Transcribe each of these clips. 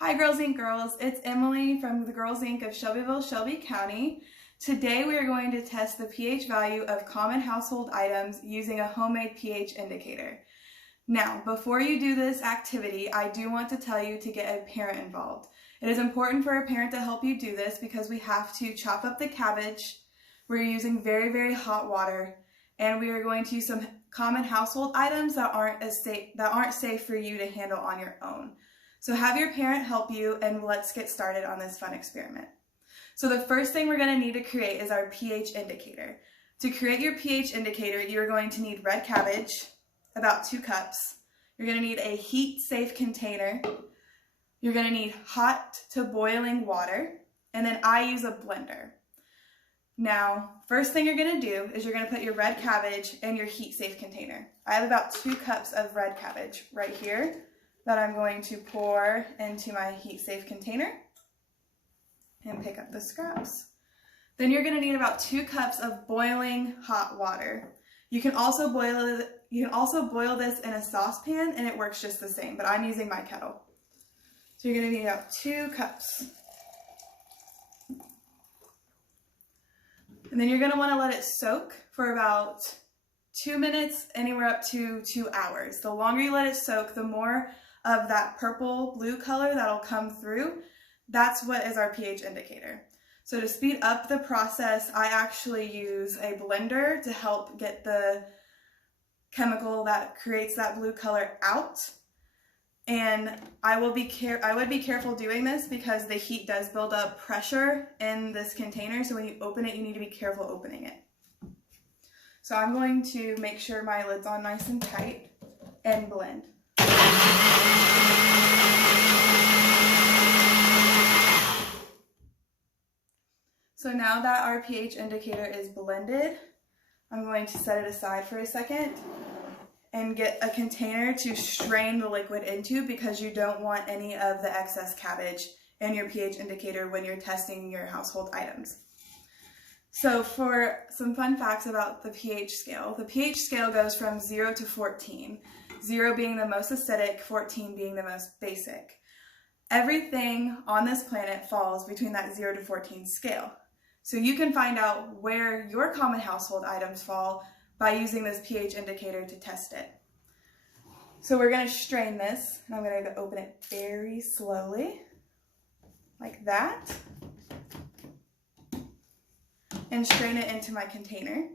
Hi Girls Inc. girls, it's Emily from the Girls Inc. of Shelbyville, Shelby County. Today we are going to test the pH value of common household items using a homemade pH indicator. Now, before you do this activity, I do want to tell you to get a parent involved. It is important for a parent to help you do this because we have to chop up the cabbage. We're using very, very hot water, and we are going to use some common household items that aren't safe for you to handle on your own. So have your parent help you, and let's get started on this fun experiment. So the first thing we're going to need to create is our pH indicator. To create your pH indicator, you're going to need red cabbage, about 2 cups. You're going to need a heat-safe container. You're going to need hot to boiling water, and then I use a blender. Now, first thing you're going to do is you're going to put your red cabbage in your heat-safe container. I have about 2 cups of red cabbage right here that I'm going to pour into my heat-safe container and pick up the scraps. Then you're going to need about 2 cups of boiling hot water. You can also boil this in a saucepan and it works just the same, but I'm using my kettle. So you're going to need about 2 cups. And then you're going to want to let it soak for about 2 minutes, anywhere up to 2 hours. The longer you let it soak, the more of that purple blue color that'll come through. That's what is our pH indicator. So to speed up the process, I actually use a blender to help get the chemical that creates that blue color out. And I would be careful doing this because the heat does build up pressure in this container. So when you open it, you need to be careful opening it. So I'm going to make sure my lid's on nice and tight and blend. So now that our pH indicator is blended, I'm going to set it aside for a second and get a container to strain the liquid into because you don't want any of the excess cabbage in your pH indicator when you're testing your household items. So for some fun facts about the pH scale goes from 0 to 14, 0 being the most acidic, 14 being the most basic. Everything on this planet falls between that 0 to 14 scale. So you can find out where your common household items fall by using this pH indicator to test it. So we're going to strain this, and I'm going to open it very slowly, like that, and strain it into my container.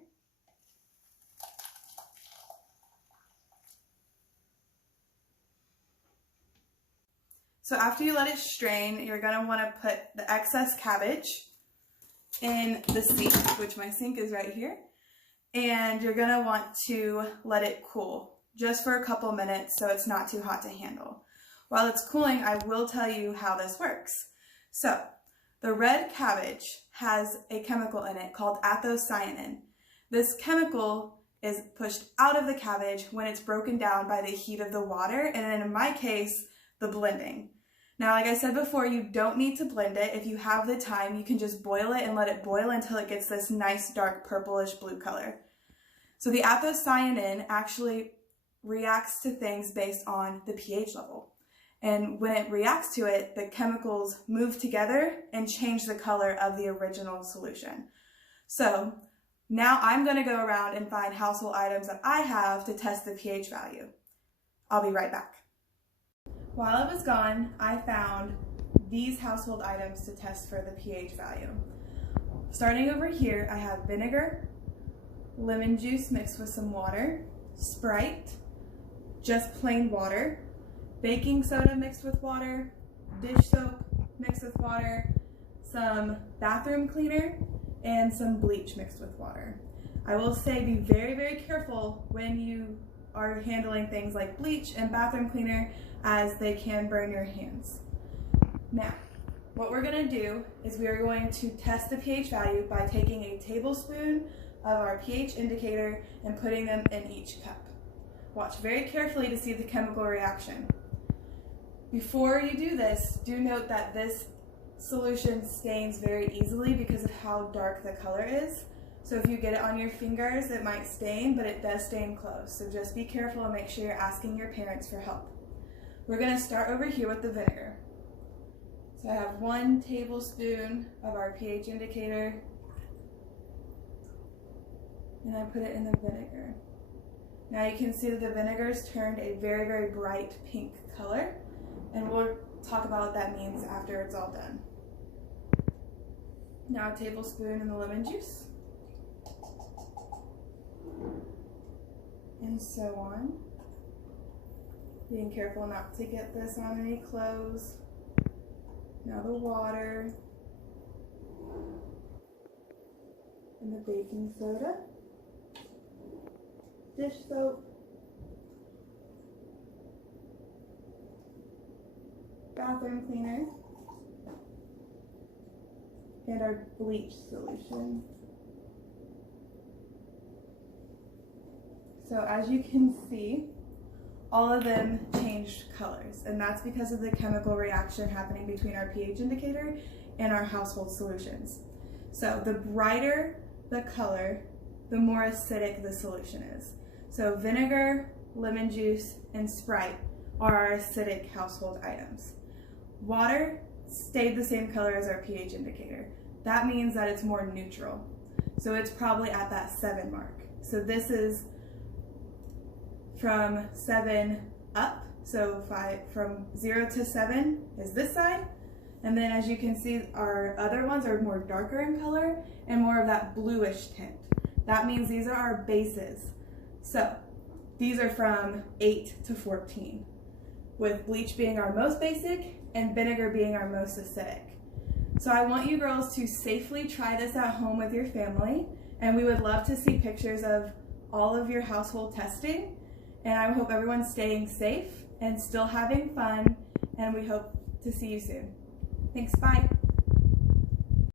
So after you let it strain, you're going to want to put the excess cabbage in the sink, which my sink is right here, and you're going to want to let it cool just for a couple minutes so it's not too hot to handle. While it's cooling, I will tell you how this works. So the red cabbage has a chemical in it called anthocyanin. This chemical is pushed out of the cabbage when it's broken down by the heat of the water, and in my case, the blending. Now, like I said before, you don't need to blend it. If you have the time, you can just boil it and let it boil until it gets this nice dark purplish blue color. So the anthocyanin actually reacts to things based on the pH level. And when it reacts to it, the chemicals move together and change the color of the original solution. So now I'm going to go around and find household items that I have to test the pH value. I'll be right back. While I was gone, I found these household items to test for the pH value. Starting over here, I have vinegar, lemon juice mixed with some water, Sprite, just plain water, baking soda mixed with water, dish soap mixed with water, some bathroom cleaner, and some bleach mixed with water. I will say be very, very careful when you are handling things like bleach and bathroom cleaner, as they can burn your hands. Now, what we're going to do is we are going to test the pH value by taking a tablespoon of our pH indicator and putting them in each cup. Watch very carefully to see the chemical reaction. Before you do this, do note that this solution stains very easily because of how dark the color is. So if you get it on your fingers, it might stain, but it does stain close. So just be careful and make sure you're asking your parents for help. We're going to start over here with the vinegar. So I have 1 tablespoon of our pH indicator, and I put it in the vinegar. Now you can see that the vinegar's turned a very, very bright pink color, and we'll talk about what that means after it's all done. Now a tablespoon in the lemon juice, and so on. Being careful not to get this on any clothes. Now the water, and the baking soda, dish soap, bathroom cleaner, and our bleach solution. So as you can see, all of them changed colors, and that's because of the chemical reaction happening between our pH indicator and our household solutions. So the brighter the color, the more acidic the solution is. So vinegar, lemon juice, and Sprite are our acidic household items. Water stayed the same color as our pH indicator. That means that it's more neutral. So it's probably at that 7 mark. So this is from 7 up, so from 0 to 7 is this side, and then as you can see, our other ones are more darker in color and more of that bluish tint. That means these are our bases. So these are from 8 to 14, with bleach being our most basic and vinegar being our most acidic. So I want you girls to safely try this at home with your family, and we would love to see pictures of all of your household testing. And I hope everyone's staying safe and still having fun, and we hope to see you soon. Thanks, bye.